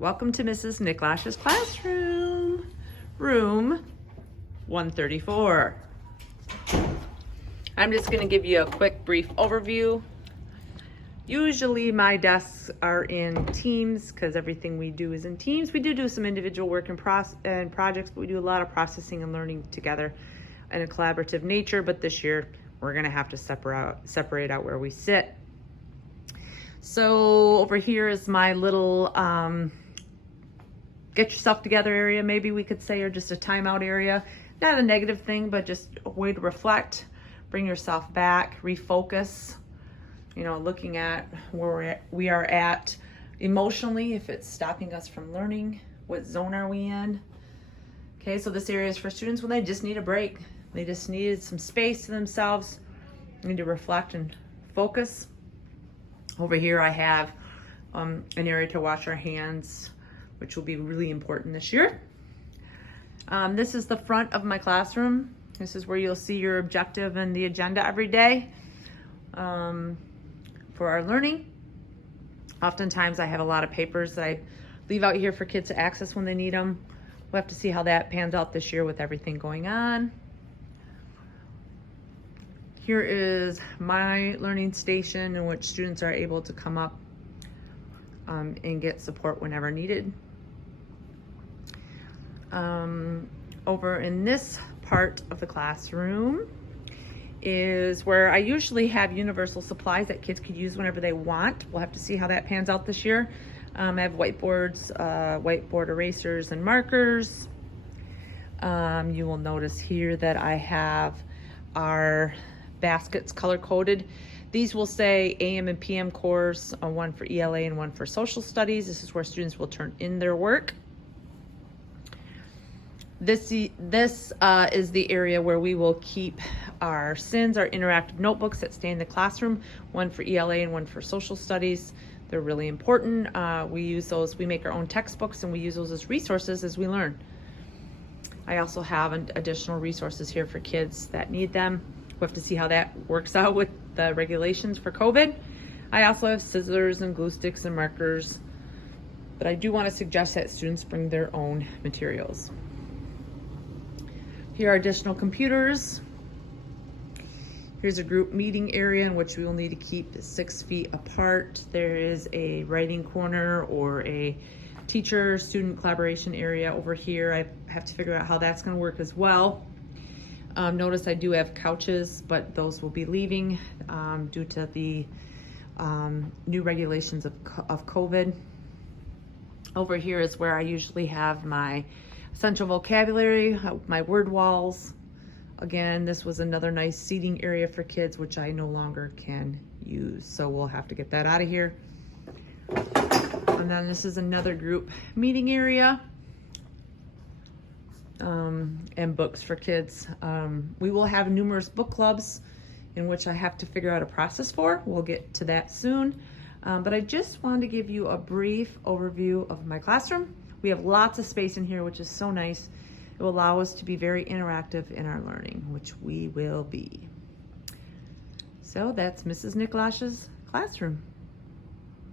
Welcome to Mrs. Niklasch's classroom, room 134. I'm just going to give you a quick brief overview. Usually my desks are in teams because everything we do is in teams. We do some individual work and projects, but we do a lot of processing and learning together in a collaborative nature. But this year we're going to have to separate out where we sit. So over here is my little get yourself together area, maybe we could say, or just a timeout area. Not a negative thing, but just a way to reflect, bring yourself back, refocus, looking at where we are at emotionally, if it's stopping us from learning, what zone are we in? Okay, so this area is for students when they just need a break. They just needed some space to themselves, need to reflect and focus. Over here I have an area to wash our hands, which will be really important this year. This is the front of my classroom. This is where you'll see your objective and the agenda every day for our learning. Oftentimes I have a lot of papers that I leave out here for kids to access when they need them. We'll have to see how that pans out this year with everything going on. Here is my learning station in which students are able to come up and get support whenever needed. Over in this part of the classroom is where I usually have universal supplies that kids could use whenever they want. We'll have to see how that pans out this year. I have whiteboards, whiteboard erasers and markers. You will notice here that I have our baskets color-coded. These will say AM and PM cores, one for ELA and one for social studies. This is where students will turn in their work. This is the area where we will keep our SINs, our interactive notebooks that stay in the classroom, one for ELA and one for social studies. They're really important. We use those, we make our own textbooks and we use those as resources as we learn. I also have additional resources here for kids that need them. We'll have to see how that works out with the regulations for COVID. I also have scissors and glue sticks and markers, but I do want to suggest that students bring their own materials. Here are additional computers. Here's a group meeting area in which we will need to keep 6 feet apart. There is a writing corner or a teacher-student collaboration area over here. I have to figure out how that's going to work as well. Notice I do have couches, but those will be leaving due to the new regulations of COVID. Over here is where I usually have my essential vocabulary, my word walls. Again, this was another nice seating area for kids, which I no longer can use. So we'll have to get that out of here. And then this is another group meeting area and books for kids. We will have numerous book clubs in which I have to figure out a process for. We'll get to that soon. But I just wanted to give you a brief overview of my classroom. We have lots of space in here, which is so nice. It will allow us to be very interactive in our learning, which we will be. So that's Mrs. Niklasch's classroom.